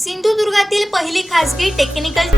सिंधुदुर्गातील पहिली खासगी टेक्निकल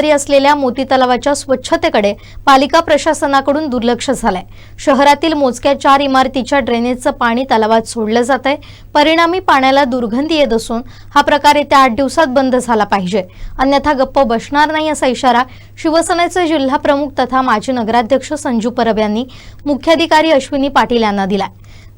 सौंदर्य असलेल्या मोती तलावाच्या स्वच्छतेकडे पालिका प्रशासनाकडून दुर्लक्ष झालंय. शहरातील मोजक्या चार इमारतीच्या ड्रेनेजचं पाणी तलावात सोडलं जात आहे परिणामी पाण्याला दुर्गंधी येत असून हा प्रकार येत्या आठ दिवसात बंद झाला पाहिजे. अन्यथा गप्प बसणार नाही असा इशारा शिवसेनेचे जिल्हा प्रमुख तथा माजी नगराध्यक्ष संजू परब यांनी मुख्याधिकारी अश्विनी पाटील यांना दिलाय.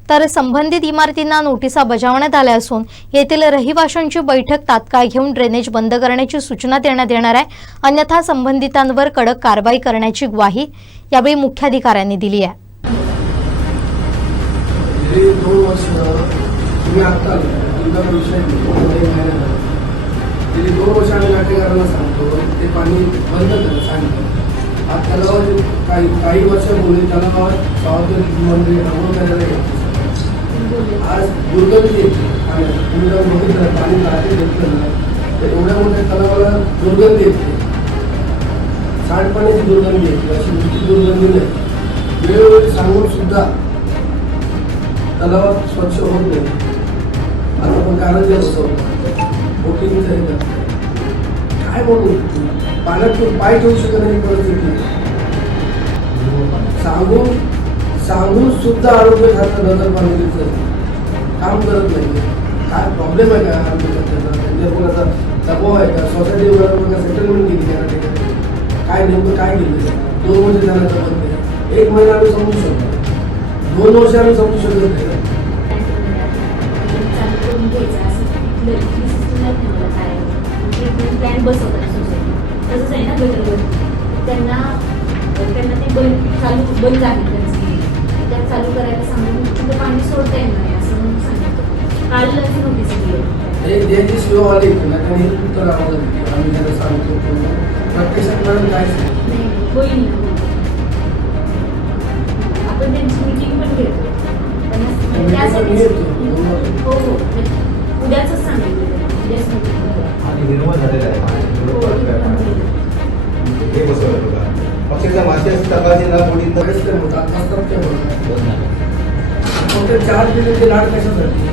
तर संबंधित इमारतींना नोटिसा बजावण्यात आल्या असून येथील रहिवाशांची बैठक तात्काळ घेऊन ड्रेनेज बंद करण्याची सूचना देण्यात येणार आहे. अन्यथा संबंधितांवर कडक कारवाई करण्याची ग्वाही यावेळी मुख्याधिकाऱ्यांनी दिली आहे. गेली दोन वर्ष नाट्यकारांना सांगतो ते पाणी बंद करा सांगितलं. आज तलावात काही काही वर्षापूर्वी तलावात सावधगिरी मंदिर आंघोळ करायला यायचे. आज दुर्गंधी येते. आणि तुम्ही बघितलं पाणी राहते घेतलं तर एवढ्या मोठ्या तलावाला दुर्गंधी येते. सांडपाण्याची दुर्गंधी येते. अशी मोठी दुर्गंधी नाही. वेळोवेळी सांगून सुद्धा तलावात स्वच्छ होत नाही. आता आपण कारंजे असतो? बोटिंगचं हे काय म्हणू पाण्यात तू पाय ठेवू शकत नाही परिस्थिती. सांगून सांगून सुद्धा आरोग्य खातं नगरपालिकेचं काम करत नाही. काय प्रॉब्लेम आहे का? आरोग्य खात्याचा त्यांच्यावर कोणाचा दबाव आहे का? सोसायटीवर कोणा सेटलमेंट केली त्या ठिकाणी काय नेमकं काय केलं? दोन वर्ष झालं तर बंद आहे. एक महिना आम्ही समजू शकतो दोन वर्ष आम्ही समजू शकत नाही. प्लॅन बसवतात सोसायटी तसंच आहे ना बेटर त्यांना त्यांना ते बंद चालू बंद आहे. त्यांचं त्या चालू करायला सांगून तिथं पाणी सोडता येणार नाही असं म्हणून सांगितलं काढलं नोटीस दिली हे आले ना त्यांनी उत्तर आम्हाला दिली आम्ही त्यांना सांगतो प्रत्यक्षात मॅडम काय सांगतो? नाही होईल ना आपण त्यांची मीटिंग पण घेतो पण meeting पण त्यासाठी घेतो. हो हो उद्याच सांगितलं त्यांनी. उद्याच. आणि झालेलं आहे. हो, आहे. हो. हे बसवलं तुला पक्षाच्या माशी असं टाकायची ना पोटी तर तर चार दिले ते लाड कशासाठी?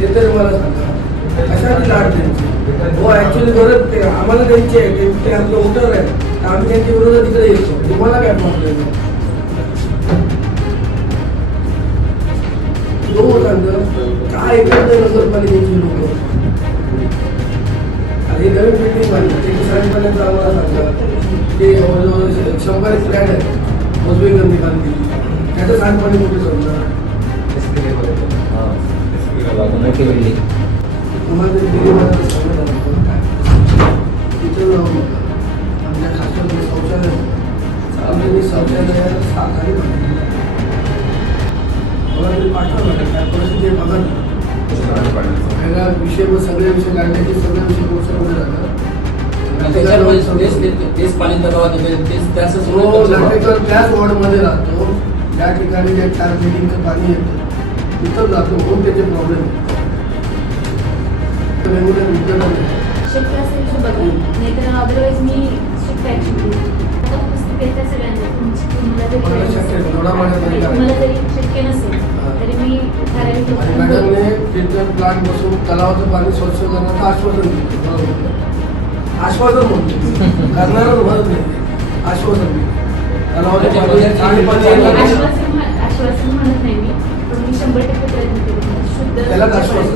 ते तर मला सांगा. कशाची लाड त्यांची? हो ऍक्च्युली गरज ते आम्हाला द्यायची आहे ते- ते आपलं वोटर आहे तर आम्ही त्यांच्या विरोधात तिकडे येतो. तुम्हाला काय प्रॉब्लेम आहे? हो, दोन सांगतं काय करते नगरपालिकेची लोक? आणि नवीन बिल्डिंग बांधली ते साडेपर्यंत आम्हाला सांगा. ते जवळजवळ शंभर फ्लॅट आहेत. मोजवी गंदी बांधली. त्याचं सांगपणे कुठे समजा. मोठी बिल्डिंग तुम्हाला काय तिथं शौचालय काय बघा विषय मग सगळे विषय काढण्याचे सगळे विषय मोर्चामध्ये त्याच्यामुळे तेच तेच- तेच पाणी तलावात येते, तेच त्याच हो नाटेकर त्याच वॉर्डमध्ये राहतो त्या ठिकाणी जे चार बिल्डिंगचं पाणी येतं तिथं जातो म्हणून त्याचे प्रॉब्लेम विद्यार्थ्यांना शक्य असेल तर बघा नाहीतर अदरवाईज मी ऍक्शन आता आहे त्या सगळ्यांना तुम्हाला जरी मला शक्य जरी नसेल तरी मी ठराविक. ट्रीटमेंट प्लांट बसून तलावाचं पाणी स्वच्छ करण्याचं आश्वासन दिलं. बरोबर. आश्वासन म्हणतो. करणारच म्हणत नाही. आश्वासन. तलावाचं पाणी म्हणत नाही मी पण मी शंभर टक्के प्रयत्न केले त्यालाच आश्वासन.